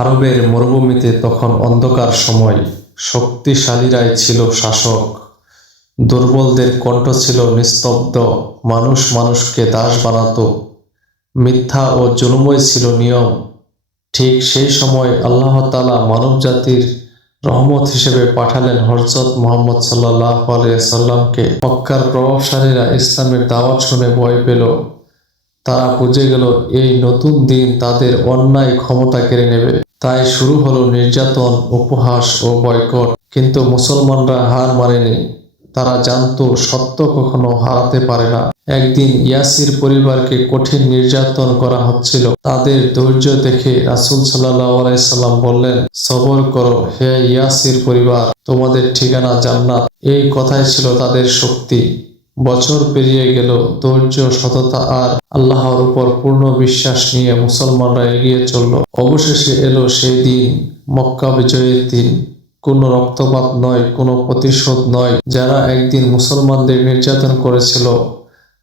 আরবের মরুভূমিতে তখন অন্ধকার সময়। শক্তিশালীরাই ছিল শাসক, দুর্বলদের কণ্ঠ ছিল নিস্তব্ধ। মানুষ মানুষকে দাস বানাতো, মিথ্যা ও জুলুমই ছিল নিয়ম। ঠিক সেই সময় আল্লাহ তাআলা মানব জাতির রহমত হিসেবে পাঠালেন হযরত মুহাম্মদ সাল্লাল্লাহু আলাইহি সাল্লামকে। মক্কার প্রভাবশালীরা ইসলামের দাওয়াত শুনে ভয় পেল। তারা বুঝে গেল এই নতুন দিন তাদের অন্যায় ক্ষমতা কেড়ে নেবে। তাই শুরু হলো নির্যাতন, উপহাস ও বয়কট। কিন্তু মুসলমানরা হার মানেনি। তারা জানতো সত্য কখনো হারাতে পারে না। একদিন ইয়াসির পরিবারকে কঠিন নির্যাতন করা হচ্ছিল। তাদের ধৈর্য দেখে রাসূল সাল্লাল্লাহু আলাইহি সাল্লাম বললেন, সবর করো হে ইয়াসির পরিবার, তোমাদের ঠিকানা জান্নাত। এই কথাই ছিল তাদের শক্তি। বছর পেরিয়ে গেল, ধৈর্য, সততা আর আল্লাহর উপর পূর্ণ বিশ্বাস নিয়ে মুসলমানরা এগিয়ে চলল। অবশেষে এলো সেই দিন, মক্কা বিজয়ের দিন। কোনো রক্তপাত নয়, কোনো প্রতিশোধ নয়। যারা একদিন মুসলমানদের নির্যাতন করেছিল,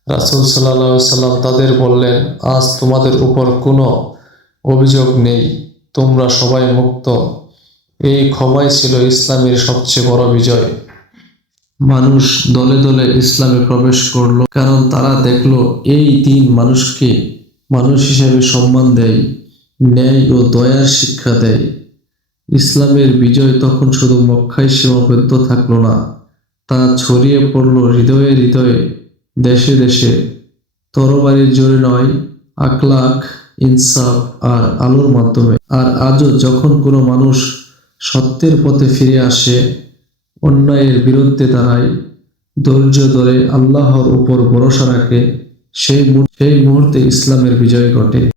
রাসূল সাল্লাল্লাহু আলাইহি সাল্লাম তাদের বললেন, আজ তোমাদের উপর কোনো অভিযোগ নেই, তোমরা সবাই মুক্ত। এই ক্ষমাই ছিল ইসলামের সবচেয়ে বড় বিজয়। মানুষ দলে দলে ইসলামে প্রবেশ করলো, কারণ তারা দেখলো এই দিন মানুষকে মানুষ হিসেবে সম্মান দেয়, ন্যায় ও দয়ার শিক্ষা দেয়। ইসলামের বিজয় তখন শুধু মক্কায় সীমাবদ্ধ থাকলো না, তা ছড়িয়ে পড়লো হৃদয়ে হৃদয়ে, দেশে দেশে। তরবারির জোরে নয়, আখলাক, ইনসাফ আর আলোর মাধ্যমে। আর আজও যখন কোনো মানুষ সত্যের পথে ফিরে আসে, অন্যায়ের বিরুদ্ধে দাঁড়ায়, ধৈর্য ধরে আল্লাহর উপর ভরসা রাখে, সেই মুহূর্তে ইসলামের বিজয় ঘটে।